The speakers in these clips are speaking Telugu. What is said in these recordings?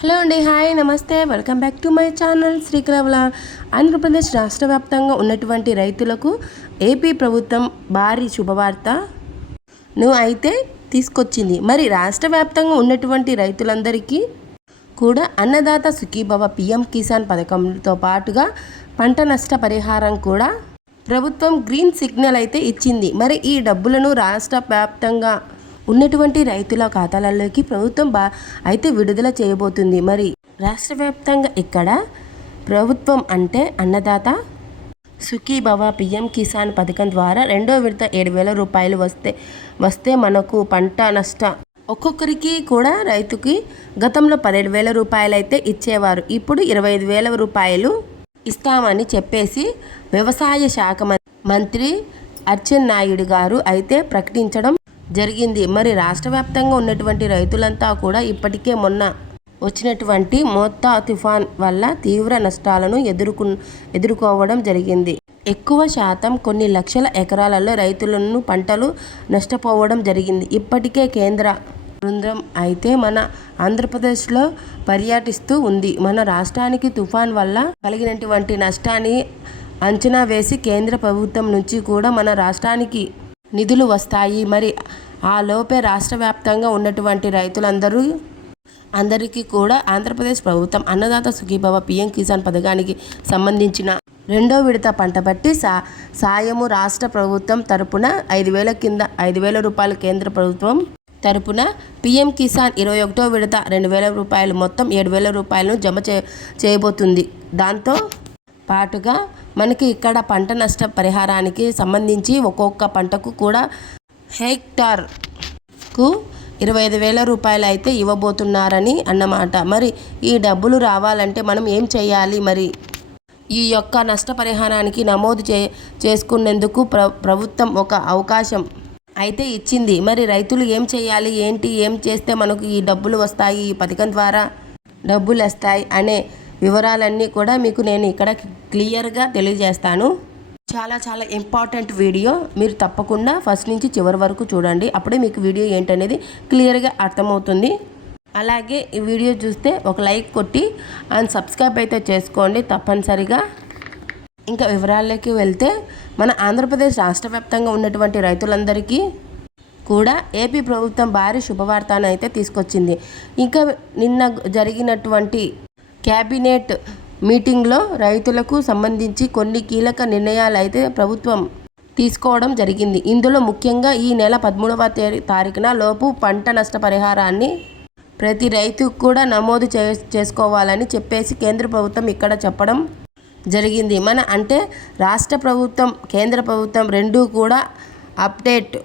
హలో అండి హాయ్ నమస్తే. Welcome back to my channel శ్రీకరవల. Andhra Pradesh రాష్ట్ర వ్యాప్తంగా ఉన్నటువంటి రైతులకు ఏపీ ప్రభుత్వం భారీ శుభవార్త ను అయితే తీసుకొచ్చింది. మరి రాష్ట్ర వ్యాప్తంగా ఉన్నటువంటి రైతులందరికీ కూడా అన్నదాత సుఖీభవ పిఎం కిసాన్ పథకంతో పాటుగా పంట నష్ట పరిహారం కూడా ప్రభుత్వం గ్రీన్ సిగ్నల్ అయితే ఇచ్చింది. మరి ఈ డబ్బులను రాష్ట్ర వ్యాప్తంగా ఉన్నటువంటి రైతుల ఖాతాలలోకి ప్రభుత్వం బా అయితే విడుదల చేయబోతుంది. మరి రాష్ట్ర వ్యాప్తంగా ఇక్కడ ప్రభుత్వం అంటే అన్నదాత సుఖీభవ పిఎం కిసాన్ పథకం ద్వారా రెండో విడత ఏడు వేల రూపాయలు వస్తే వస్తే మనకు పంట నష్ట ఒక్కొక్కరికి కూడా రైతుకి గతంలో పదిహేడు వేల రూపాయలు అయితే ఇచ్చేవారు. ఇప్పుడు ఇరవై ఐదు వేల రూపాయలు ఇస్తామని చెప్పేసి వ్యవసాయ శాఖ మం- మంత్రి అర్చన్ నాయుడు గారు అయితే ప్రకటించడం జరిగింది. మరి రాష్ట్ర వ్యాప్తంగా ఉన్నటువంటి రైతులంతా కూడా ఇప్పటికే మొన్న వచ్చినటువంటి మోత్తా తుఫాన్ వల్ల తీవ్ర నష్టాలను ఎదుర్కొ ఎదుర్కోవడం జరిగింది. ఎక్కువ శాతం కొన్ని లక్షల ఎకరాలలో రైతులను పంటలు నష్టపోవడం జరిగింది. ఇప్పటికే కేంద్ర బృందం అయితే మన ఆంధ్రప్రదేశ్లో పర్యటిస్తూ ఉంది. మన రాష్ట్రానికి తుఫాన్ వల్ల కలిగినటువంటి నష్టాన్ని అంచనా వేసి కేంద్ర ప్రభుత్వం నుంచి కూడా మన రాష్ట్రానికి నిధులు వస్తాయి. మరి ఆ లోపే రాష్ట్ర వ్యాప్తంగా ఉన్నటువంటి రైతులందరూ అందరికీ కూడా ఆంధ్రప్రదేశ్ ప్రభుత్వం అన్నదాత సుఖీభవ పిఎం కిసాన్ పథకానికి సంబంధించిన రెండో విడత పంట బట్టి సా సాయము రాష్ట్ర ప్రభుత్వం తరపున ఐదు వేల కింద ఐదు వేల రూపాయలు కేంద్ర ప్రభుత్వం తరపున పిఎం కిసాన్ ఇరవై ఒకటో విడత రెండు వేల రూపాయలు మొత్తం ఏడు వేల రూపాయలను జమ చే చేయబోతుంది. దాంతో పాటుగా మనకి ఇక్కడ పంట నష్ట పరిహారానికి సంబంధించి ఒక్కొక్క పంటకు కూడా హెక్టార్కు ఇరవై ఐదు వేల రూపాయలు అయితే ఇవ్వబోతున్నారని అన్నమాట. మరి ఈ డబ్బులు రావాలంటే మనం ఏం చేయాలి? మరి ఈ యొక్క నష్టపరిహారానికి నమోదు చే చేసుకునేందుకు ప్ర ప్రభుత్వం ఒక అవకాశం అయితే ఇచ్చింది. మరి రైతులు ఏం చేయాలి? ఏంటి? ఏం చేస్తే మనకు ఈ డబ్బులు వస్తాయి? ఈ పథకం ద్వారా డబ్బులు వస్తాయి అనే వివరాలన్నీ కూడా మీకు నేను ఇక్కడ క్లియర్గా తెలియజేస్తాను. చాలా చాలా ఇంపార్టెంట్ వీడియో. మీరు తప్పకుండా ఫస్ట్ నుంచి చివరి వరకు చూడండి. అప్పుడే మీకు వీడియో ఏంటనేది క్లియర్గా అర్థమవుతుంది. అలాగే ఈ వీడియో చూస్తే ఒక లైక్ కొట్టి అండ్ సబ్స్క్రైబ్ అయితే చేసుకోండి తప్పనిసరిగా. ఇంకా వివరాల్లోకి వెళ్తే మన ఆంధ్రప్రదేశ్ రాష్ట్ర వ్యాప్తంగా ఉన్నటువంటి రైతులందరికీ కూడా ఏపీ ప్రభుత్వం భారీ శుభవార్తను అయితే తీసుకొచ్చింది. ఇంకా నిన్న జరిగినటువంటి క్యాబినెట్ మీటింగ్లో రైతులకు సంబంధించి కొన్ని కీలక నిర్ణయాలు అయితే ప్రభుత్వం తీసుకోవడం జరిగింది. ఇందులో ముఖ్యంగా ఈ నెల పదమూడవ తేదీ తారీఖున లోపు పంట నష్ట పరిహారాన్ని ప్రతి రైతుకు కూడా నమోదు చే చేసుకోవాలని చెప్పేసి కేంద్ర ప్రభుత్వం ఇక్కడ చెప్పడం జరిగింది. మన అంటే రాష్ట్ర ప్రభుత్వం కేంద్ర ప్రభుత్వం రెండూ కూడా అప్డేట్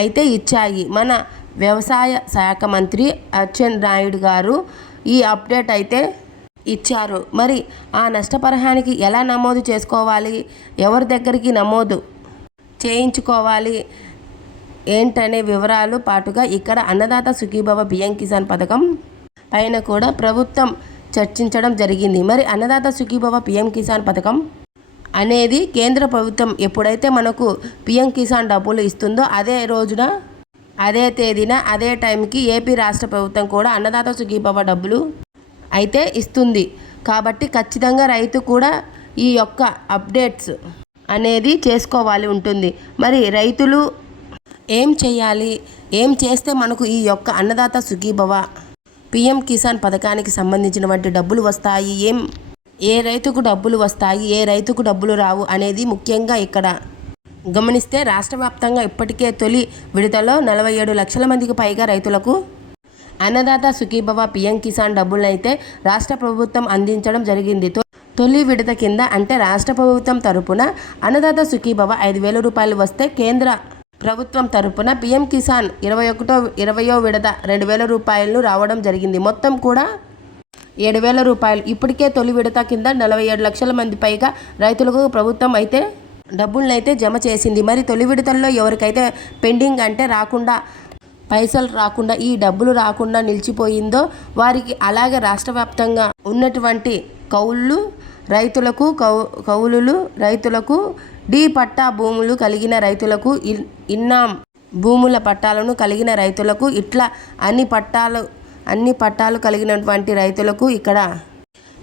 అయితే ఇచ్చాయి. మన వ్యవసాయ శాఖ మంత్రి అచ్చెన్ నాయుడు గారు ఈ అప్డేట్ అయితే ఇచ్చారు. మరి ఆ నష్టపరిహానికి ఎలా నమోదు చేసుకోవాలి? ఎవరి దగ్గరికి నమోదు చేయించుకోవాలి? ఏంటనే వివరాలు పాటుగా ఇక్కడ అన్నదాత సుఖీభవ బియ్యం కిసాన్ పథకం పైన కూడా ప్రభుత్వం చర్చించడం జరిగింది. మరి అన్నదాత సుఖీభవ పిఎం కిసాన్ పథకం అనేది కేంద్ర ప్రభుత్వం ఎప్పుడైతే మనకు పిఎం కిసాన్ డబ్బులు ఇస్తుందో అదే రోజున అదే తేదీన అదే టైంకి ఏపీ రాష్ట్ర ప్రభుత్వం కూడా అన్నదాత సుఖీభవ డబ్బులు అయితే ఇస్తుంది. కాబట్టి ఖచ్చితంగా రైతు కూడా ఈ యొక్క అప్డేట్స్ అనేది చేసుకోవాలి ఉంటుంది. మరి రైతులు ఏం చేయాలి? ఏం చేస్తే మనకు ఈ యొక్క అన్నదాత సుఖీభవ పిఎం కిసాన్ పథకానికి సంబంధించినటువంటి డబ్బులు వస్తాయి? ఏం ఏ రైతుకు డబ్బులు వస్తాయి? ఏ రైతుకు డబ్బులు రావు అనేది ముఖ్యంగా ఇక్కడ గమనిస్తే రాష్ట్ర వ్యాప్తంగా ఇప్పటికే తొలి విడతలో నలభై ఏడు లక్షల మందికి పైగా రైతులకు అన్నదాత సుఖీభవ పిఎం కిసాన్ డబ్బులనైతే రాష్ట్ర ప్రభుత్వం అందించడం జరిగింది. తొలి విడత కింద అంటే రాష్ట్ర ప్రభుత్వం తరపున అన్నదాత సుఖీభవ ఐదు వేల రూపాయలు వస్తే కేంద్ర ప్రభుత్వం తరపున పిఎం కిసాన్ ఇరవై ఒకటో ఇరవయో విడత రెండు వేల రూపాయలు రావడం జరిగింది. మొత్తం కూడా ఏడు వేల రూపాయలు. ఇప్పటికే తొలి విడత కింద నలభై ఏడు లక్షల మంది పైగా రైతులకు ప్రభుత్వం అయితే డబ్బులనైతే జమ చేసింది. మరి తొలి విడతల్లో ఎవరికైతే పెండింగ్ అంటే రాకుండా పైసలు రాకుండా ఈ డబ్బులు రాకుండా నిలిచిపోయిందో వారికి అలాగే రాష్ట్ర వ్యాప్తంగా ఉన్నటువంటి కౌళ్ళు రైతులకు కౌ కౌలులు రైతులకు డి పట్టా భూములు కలిగిన రైతులకు ఇన్- ఇన్నాం భూముల పట్టాలను కలిగిన రైతులకు ఇట్లా అన్ని పట్టాలు అన్ని పట్టాలు కలిగినటువంటి రైతులకు ఇక్కడ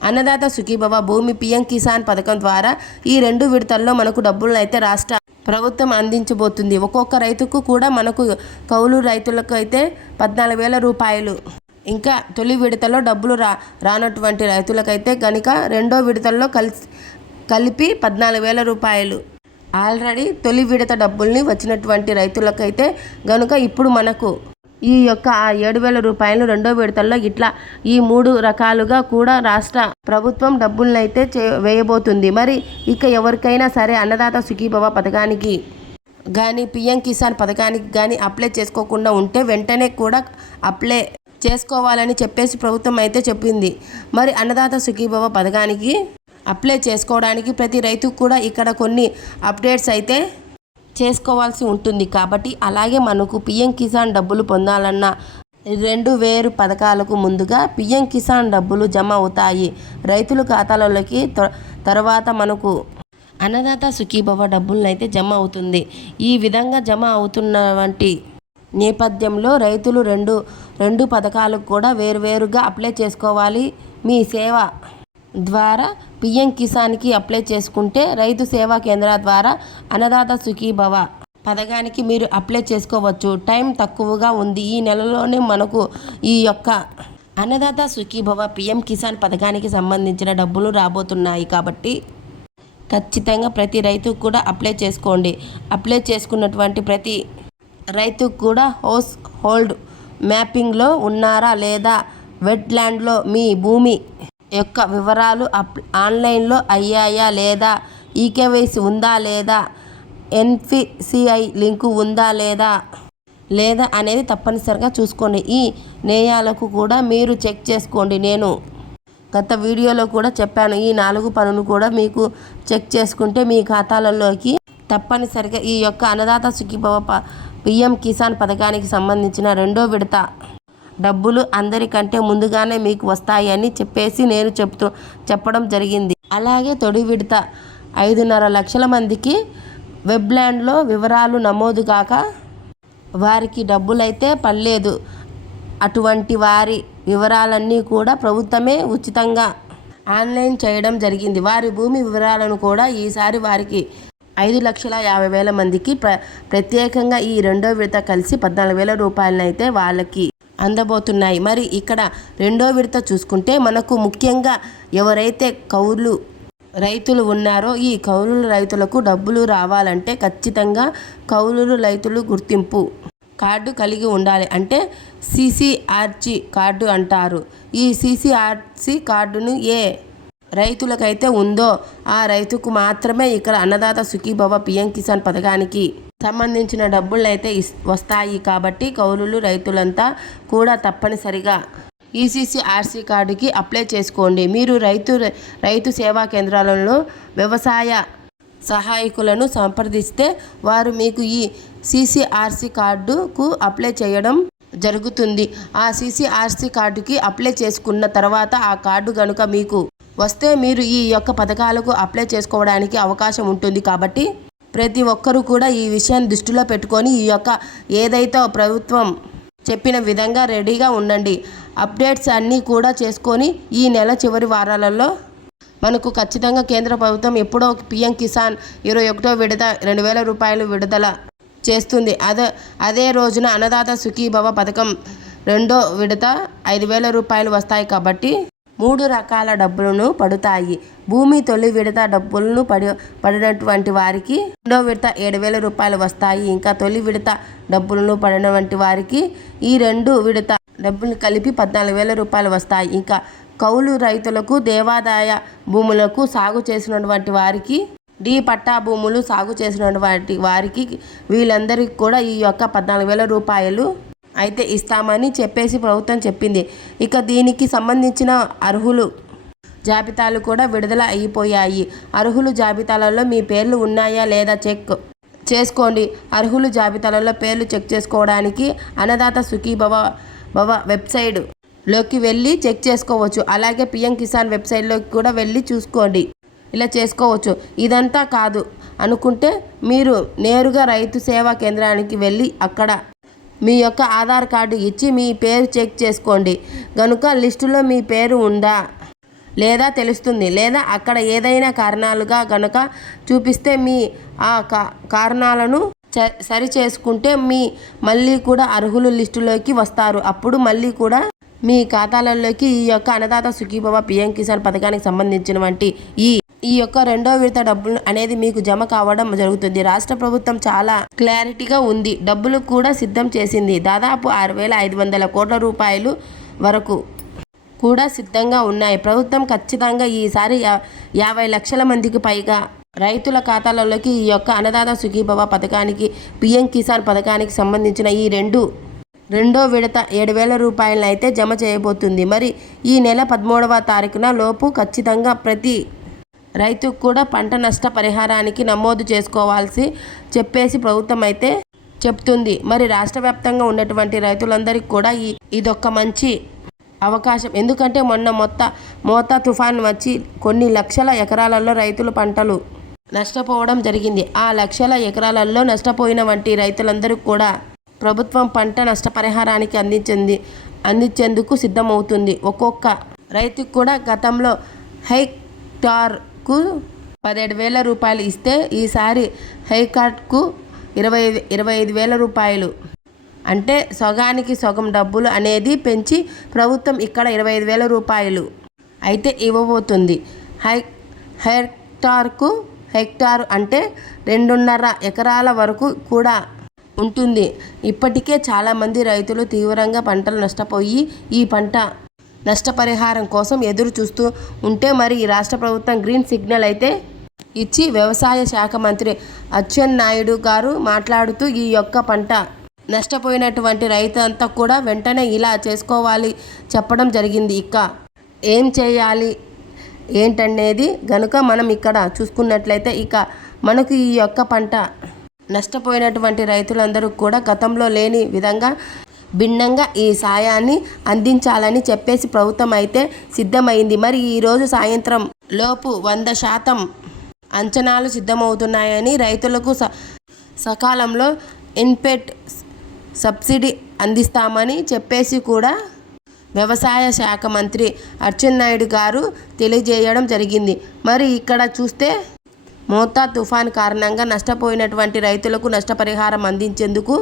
అన్నదాత సుఖీభవ భూమి పిఎం కిసాన్ పథకం ద్వారా ఈ రెండు విడతల్లో మనకు డబ్బులను అయితే రాష్ట్ర ప్రభుత్వం అందించబోతుంది. ఒక్కొక్క రైతుకు కూడా మనకు కౌలు రైతులకు అయితే పద్నాలుగు వేల రూపాయలు. ఇంకా తొలి విడతలో డబ్బులు రా రానటువంటి రైతులకైతే కనుక రెండో విడతల్లో కలిసి కలిపి పద్నాలుగు వేల రూపాయలు. ఆల్రెడీ తొలి విడత డబ్బుల్ని వచ్చినటువంటి రైతులకైతే గనుక ఇప్పుడు మనకు ఈ యొక్క ఆ ఏడు వేల రూపాయలు రెండో విడతల్లో ఇట్లా ఈ మూడు రకాలుగా కూడా రాష్ట్ర ప్రభుత్వం డబ్బులనైతే అయితే చే వేయబోతుంది. మరి ఇక ఎవరికైనా సరే అన్నదాత సుఖీభవ పథకానికి కానీ పిఎం కిసాన్ పథకానికి కానీ అప్లై చేసుకోకుండా ఉంటే వెంటనే కూడా అప్లై చేసుకోవాలని చెప్పేసి ప్రభుత్వం అయితే చెప్పింది. మరి అన్నదాత సుఖీభవ పథకానికి అప్లై చేసుకోవడానికి ప్రతి రైతుకు కూడా ఇక్కడ కొన్ని అప్డేట్స్ అయితే చేసుకోవాల్సి ఉంటుంది కాబట్టి అలాగే మనకు పిఎం కిసాన్ డబ్బులు పొందాలన్నా రెండు వేరు పథకాలకు ముందుగా పిఎం కిసాన్ డబ్బులు జమ అవుతాయి. రైతుల ఖాతాలలోకి తర్వాత మనకు అన్నదాత సుఖీభవ డబ్బులను అయితే జమ అవుతుంది. ఈ విధంగా జమ అవుతున్నటువంటి నేపథ్యంలో రైతులు రెండు రెండు పథకాలకు కూడా వేరువేరుగా అప్లై చేసుకోవాలి. మీ సేవ ద్వారా పిఎం కిసాన్కి అప్లై చేసుకుంటే రైతు సేవా కేంద్రాల ద్వారా అన్నదాత సుఖీభవ పథకానికి మీరు అప్లై చేసుకోవచ్చు. టైం తక్కువగా ఉంది. ఈ నెలలోనే మనకు ఈ యొక్క అన్నదాత సుఖీభవ పిఎం కిసాన్ పథకానికి సంబంధించిన డబ్బులు రాబోతున్నాయి కాబట్టి ఖచ్చితంగా ప్రతి రైతు కూడా అప్లై చేసుకోండి. అప్లై చేసుకున్నటువంటి ప్రతి రైతుకు కూడా హౌస్ హోల్డ్ మ్యాపింగ్లో ఉన్నారా లేదా? వెట్లాండ్లో మీ భూమి యొక్క వివరాలు అప్ ఆన్లైన్లో అయ్యాయా లేదా? ఈకేవైసీ ఉందా లేదా? ఎన్పిసిఐ లింకు ఉందా లేదా? లేదా అనేది తప్పనిసరిగా చూసుకోండి. ఈ నేయాలకు కూడా మీరు చెక్ చేసుకోండి. నేను గత వీడియోలో కూడా చెప్పాను. ఈ నాలుగు పనులు కూడా మీకు చెక్ చేసుకుంటే మీ ఖాతాలలోకి తప్పనిసరిగా ఈ యొక్క అన్నదాత సుఖీభవ పిఎం కిసాన్ పథకానికి సంబంధించిన రెండో విడత డబ్బులు అందరికంటే ముందుగానే మీకు వస్తాయని చెప్పేసి నేను చెప్తూ చెప్పడం జరిగింది. అలాగే తొడి విడత ఐదున్నర లక్షల మందికి వెబ్లాండ్లో వివరాలు నమోదు కాక వారికి డబ్బులైతే పడలేదు. అటువంటి వారి వివరాలన్నీ కూడా ప్రభుత్వమే ఉచితంగా ఆన్లైన్ చేయడం జరిగింది. వారి భూమి వివరాలను కూడా ఈసారి వారికి ఐదు లక్షల యాభై వేల మందికి ప్ర ప్రత్యేకంగా ఈ రెండో విడత కలిసి పద్నాలుగు వేల రూపాయలనైతే వాళ్ళకి అందబోతున్నాయి. మరి ఇక్కడ రెండో విడత చూసుకుంటే మనకు ముఖ్యంగా ఎవరైతే కౌలు రైతులు ఉన్నారో ఈ కౌలు రైతులకు డబ్బులు రావాలంటే ఖచ్చితంగా కౌలు రైతులు గుర్తింపు కార్డు కలిగి ఉండాలి. అంటే సిసిఆర్చి కార్డు అంటారు. ఈ సిసిఆర్సి కార్డును ఏ రైతులకైతే ఉందో ఆ రైతుకు మాత్రమే ఇక్కడ అన్నదాత సుఖీభవ పిఎం కిసాన్ పథకానికి సంబంధించిన డబ్బులు అయితే వస్తాయి కాబట్టి కౌలులు రైతులంతా కూడా తప్పనిసరిగా ఈసీసీ ఆర్సీ కార్డుకి అప్లై చేసుకోండి. మీరు రైతు రైతు సేవా కేంద్రాలలో వ్యవసాయ సహాయకులను సంప్రదిస్తే వారు మీకు ఈ సీసీఆర్సీ కార్డుకు అప్లై చేయడం జరుగుతుంది. ఆ సీసీఆర్సీ కార్డుకి అప్లై చేసుకున్న తర్వాత ఆ కార్డు కనుక మీకు వస్తే మీరు ఈ యొక్క పథకాలకు అప్లై చేసుకోవడానికి అవకాశం ఉంటుంది కాబట్టి ప్రతి ఒక్కరూ కూడా ఈ విషయాన్ని దృష్టిలో పెట్టుకొని ఈ యొక్క ఏదైతే ప్రభుత్వం చెప్పిన విధంగా రెడీగా ఉండండి. అప్డేట్స్ అన్నీ కూడా చేసుకొని ఈ నెల చివరి వారాలలో మనకు ఖచ్చితంగా కేంద్ర ప్రభుత్వం ఎప్పుడో పిఎం కిసాన్ ఇరవై ఒకటో విడత రెండు వేల రూపాయలు విడుదల చేస్తుంది. అదే అదే రోజున అన్నదాత సుఖీభవ పథకం రెండో విడత ఐదు వేల రూపాయలు వస్తాయి కాబట్టి మూడు రకాల డబ్బులను పడుతాయి. భూమి తొలి విడత డబ్బులను పడి పడినటువంటి వారికి రెండో విడత ఏడు వేల రూపాయలు వస్తాయి. ఇంకా తొలి విడత డబ్బులను పడినటువంటి వారికి ఈ రెండు విడత డబ్బులు కలిపి పద్నాలుగు వేల రూపాయలు వస్తాయి. ఇంకా కౌలు రైతులకు దేవాదాయ భూములకు సాగు చేసినటువంటి వారికి డి పట్టా భూములు సాగు చేసినటువంటి వారికి వీళ్ళందరికీ కూడా ఈ యొక్క పద్నాలుగు వేల రూపాయలు అయితే ఇస్తామని చెప్పేసి ప్రభుత్వం చెప్పింది. ఇక దీనికి సంబంధించిన అర్హులు జాబితాలు కూడా విడుదల అయిపోయాయి. అర్హులు జాబితాలలో మీ పేర్లు ఉన్నాయా లేదా చెక్ చేసుకోండి. అర్హులు జాబితాలలో పేర్లు చెక్ చేసుకోవడానికి అన్నదాత సుఖీభవ భవ వెబ్సైట్లోకి వెళ్ళి చెక్ చేసుకోవచ్చు. అలాగే పిఎం కిసాన్ వెబ్సైట్లోకి కూడా వెళ్ళి చూసుకోండి. ఇలా చేసుకోవచ్చు. ఇదంతా కాదు అనుకుంటే మీరు నేరుగా రైతు సేవా కేంద్రానికి వెళ్ళి అక్కడ మీ యొక్క ఆధార్ కార్డు ఇచ్చి మీ పేరు చెక్ చేసుకోండి. గనుక లిస్టులో మీ పేరు ఉందా? లేదా తెలుస్తుంది. లేదా అక్కడ ఏదైనా కారణాలుగా గనుక చూపిస్తే మీ ఆ కా- కారణాలను సరి చేసుకుంటే మీ మళ్ళీ కూడా అర్హులు లిస్టులోకి వస్తారు. అప్పుడు మళ్ళీ కూడా మీ ఖాతాలలోకి ఈ యొక్క అన్నదాత సుఖీభవ పిఎం కిసాన్ పథకానికి సంబంధించిన వంటి ఈ ఈ యొక్క రెండో విడత డబ్బులు అనేది మీకు జమ కావడం జరుగుతుంది. రాష్ట్ర ప్రభుత్వం చాలా క్లారిటీగా ఉంది. డబ్బులు కూడా సిద్ధం చేసింది. దాదాపు ఆరు వేల ఐదు వందల కోట్ల రూపాయలు వరకు కూడా సిద్ధంగా ఉన్నాయి. ప్రభుత్వం ఖచ్చితంగా ఈసారి యాభై లక్షల మందికి పైగా రైతుల ఖాతాలలోకి ఈ యొక్క అన్నదాత సుఖీభవ పథకానికి పిఎం కిసాన్ పథకానికి సంబంధించిన ఈ రెండు రెండో విడత ఏడు వేల రూపాయలను అయితే జమ చేయబోతుంది. మరి ఈ నెల పదమూడవ తారీఖున లోపు ఖచ్చితంగా ప్రతి రైతుకు కూడా పంట నష్ట పరిహారానికి నమోదు చేసుకోవాల్సి చెప్పేసి ప్రభుత్వం అయితే చెప్తుంది. మరి రాష్ట్ర వ్యాప్తంగా ఉన్నటువంటి రైతులందరికీ కూడా ఈ ఇదొక మంచి అవకాశం. ఎందుకంటే మొన్న మొత్త మోతా తుఫాన్ వచ్చి కొన్ని లక్షల ఎకరాలలో రైతులు పంటలు నష్టపోవడం జరిగింది. ఆ లక్షల ఎకరాలలో నష్టపోయిన వంటి రైతులందరూ కూడా ప్రభుత్వం పంట నష్టపరిహారానికి అందించింది అందించేందుకు సిద్ధమవుతుంది. ఒక్కొక్క రైతుకు కూడా గతంలో కు పదిహేడు వేల రూపాయలు ఇస్తే ఈసారి హైకార్ట్కు ఇరవై ఇరవై ఐదు వేల రూపాయలు. అంటే సగానికి సగం డబ్బులు అనేది పెంచి ప్రభుత్వం ఇక్కడ ఇరవై ఐదు వేల రూపాయలు అయితే ఇవ్వబోతుంది. హై హెక్టార్కు హెక్టార్ అంటే రెండున్నర ఎకరాల వరకు కూడా ఉంటుంది. ఇప్పటికే చాలామంది రైతులు తీవ్రంగా పంటలు నష్టపోయి ఈ పంట నష్టపరిహారం కోసం ఎదురు చూస్తూ ఉంటే మరి ఈ రాష్ట్ర ప్రభుత్వం గ్రీన్ సిగ్నల్ అయితే ఇచ్చి వ్యవసాయ శాఖ మంత్రి అచ్చెన్ నాయుడు గారు మాట్లాడుతూ ఈ యొక్క పంట నష్టపోయినటువంటి రైతు అంతా కూడా వెంటనే ఇలా చేసుకోవాలి చెప్పడం జరిగింది. ఇక ఏం చేయాలి? ఏంటనేది గనుక మనం ఇక్కడ చూసుకున్నట్లయితే ఇక మనకు ఈ యొక్క పంట నష్టపోయినటువంటి రైతులందరూ కూడా గతంలో లేని విధంగా భిన్నంగా ఈ సాయాన్ని అందించాలని చెప్పేసి ప్రభుత్వం అయితే సిద్ధమైంది. మరి ఈరోజు సాయంత్రం లోపు వంద శాతం అంచనాలు సిద్ధమవుతున్నాయని రైతులకు స సకాలంలో ఇన్పెట్ సబ్సిడీ అందిస్తామని చెప్పేసి కూడా వ్యవసాయ శాఖ మంత్రి అచ్చెన్నాయుడు గారు తెలియజేయడం జరిగింది. మరి ఇక్కడ చూస్తే మోతా తుఫాన్ కారణంగా నష్టపోయినటువంటి రైతులకు నష్టపరిహారం అందించేందుకు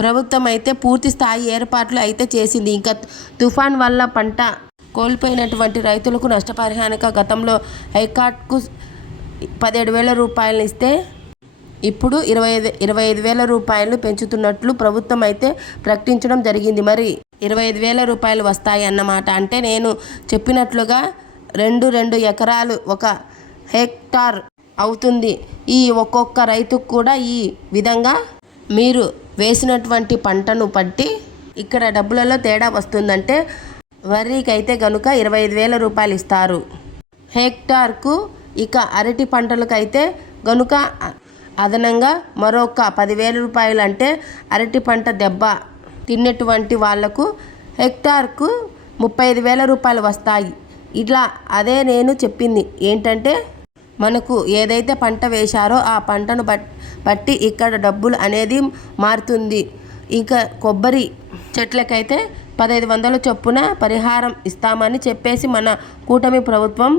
ప్రభుత్వం అయితే పూర్తి స్థాయి ఏర్పాట్లు అయితే చేసింది. ఇంకా తుఫాన్ వల్ల పంట కోల్పోయినటువంటి రైతులకు నష్టపరిహారంగా గతంలో హైకార్ట్కు పదిహేడు వేల రూపాయలు ఇస్తే ఇప్పుడు ఇరవై ఐదు ఇరవై ఐదు వేల రూపాయలు పెంచుతున్నట్లు ప్రభుత్వం అయితే ప్రకటించడం జరిగింది. మరి ఇరవై ఐదు వేల రూపాయలు వస్తాయి అన్నమాట. అంటే నేను చెప్పినట్లుగా రెండు రెండు ఎకరాలు ఒక హెక్టార్ అవుతుంది. ఈ ఒక్కొక్క రైతుకు కూడా ఈ విధంగా మీరు వేసినటువంటి పంటను బట్టి ఇక్కడ డబ్బులలో తేడా వస్తుందంటే వరికి అయితే కనుక ఇరవై ఐదు వేల రూపాయలు ఇస్తారు. హెక్టార్కు ఇక అరటి పంటలకైతే గనుక అదనంగా మరొక పదివేల రూపాయలు అంటే అరటి పంట దెబ్బ తిన్నటువంటి వాళ్ళకు హెక్టార్కు ముప్పై ఐదు వేల రూపాయలు వస్తాయి. ఇట్లా అదే నేను చెప్పింది. ఏంటంటే మనకు ఏదైతే పంట వేశారో ఆ పంటను బట్ బట్టి ఇక్కడ డబ్బులు అనేది మారుతుంది. ఇంకా కొబ్బరి చెట్లకైతే పదహైదు వందల చొప్పున పరిహారం ఇస్తామని చెప్పేసి మన కూటమి ప్రభుత్వం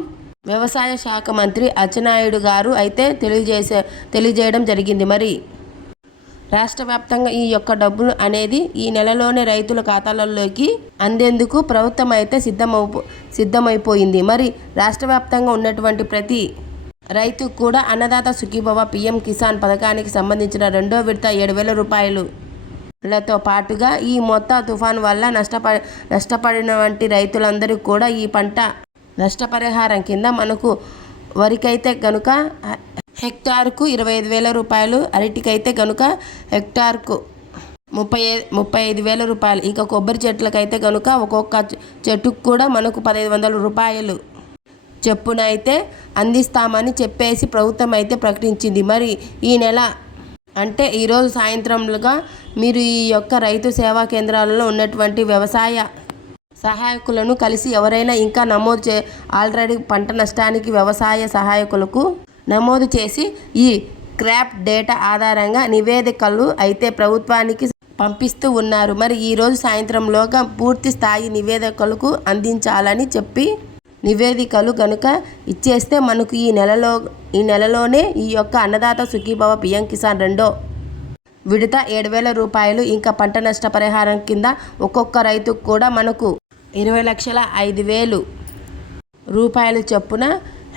వ్యవసాయ శాఖ మంత్రి అచ్చెన్నాయుడు గారు అయితే తెలియజేసే తెలియజేయడం జరిగింది. మరి రాష్ట్ర వ్యాప్తంగా ఈ యొక్క డబ్బులు అనేది ఈ నెలలోనే రైతుల ఖాతాలలోకి అందేందుకు ప్రభుత్వం అయితే సిద్ధమవు సిద్ధమైపోయింది. మరి రాష్ట్ర వ్యాప్తంగా ఉన్నటువంటి ప్రతి రైతు కూడా అన్నదాత సుఖీభవ పిఎం కిసాన్ పథకానికి సంబంధించిన రెండో విడత ఏడు వేల రూపాయలు లతో పాటుగా ఈ మొత్త తుఫాన్ వల్ల నష్టపడి నష్టపడిన వంటి రైతులందరికీ కూడా ఈ పంట నష్టపరిహారం కింద మనకు వరికైతే గనుక హెక్టార్కు ఇరవై ఐదు వేల రూపాయలు అరటికైతే గనుక హెక్టార్కు ముప్పై ముప్పై ఐదు వేల రూపాయలు ఇంకా కొబ్బరి చెట్లకైతే గనుక ఒక్కొక్క చెట్టుకు కూడా మనకు పదహైదు వందల రూపాయలు. చెప్పునైతే అందిస్తామని చెప్పేసి ప్రభుత్వం అయితే ప్రకటించింది. మరి ఈ నెల అంటే ఈరోజు సాయంత్రంలుగా మీరు ఈ యొక్క రైతు సేవా కేంద్రాలలో ఉన్నటువంటి వ్యవసాయ సహాయకులను కలిసి ఎవరైనా ఇంకా నమోదు చే ఆల్రెడీ పంట నష్టానికి వ్యవసాయ సహాయకులకు నమోదు చేసి ఈ క్రాప్ డేటా ఆధారంగా నివేదికలు అయితే ప్రభుత్వానికి పంపిస్తూ ఉన్నారు. మరి ఈరోజు సాయంత్రంలోగా పూర్తి స్థాయి నివేదికలకు అందించాలని చెప్పి నివేదికలు కనుక ఇచ్చేస్తే మనకు ఈ నెలలో ఈ నెలలోనే ఈ యొక్క అన్నదాత సుఖీభవ పిఎం కిసాన్ రెండో విడత ఏడు వేల రూపాయలు ఇంకా పంట నష్ట పరిహారం కింద ఒక్కొక్క రైతుకు కూడా మనకు ఇరవై లక్షల ఐదు వేలు రూపాయలు చొప్పున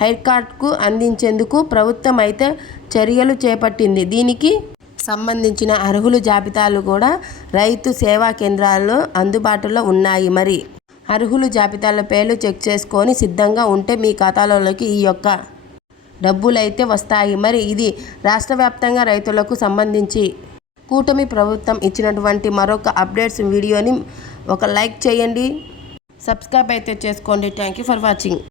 హైకార్ట్కు అందించేందుకు ప్రభుత్వం అయితే చర్యలు చేపట్టింది. దీనికి సంబంధించిన అర్హుల జాబితాలు కూడా రైతు సేవా కేంద్రాల్లో అందుబాటులో ఉన్నాయి. మరి అర్హులు జాబితాల పేర్లు చెక్ చేసుకొని సిద్ధంగా ఉంటే మీ ఖాతాలోకి ఈ యొక్క డబ్బులైతే వస్తాయి. మరి ఇది రాష్ట్ర వ్యాప్తంగా రైతులకు సంబంధించి కూటమి ప్రభుత్వం ఇచ్చినటువంటి మరొక అప్డేట్స్ వీడియోని ఒక లైక్ చేయండి. సబ్స్క్రైబ్ అయితే చేసుకోండి. Thank you for watching.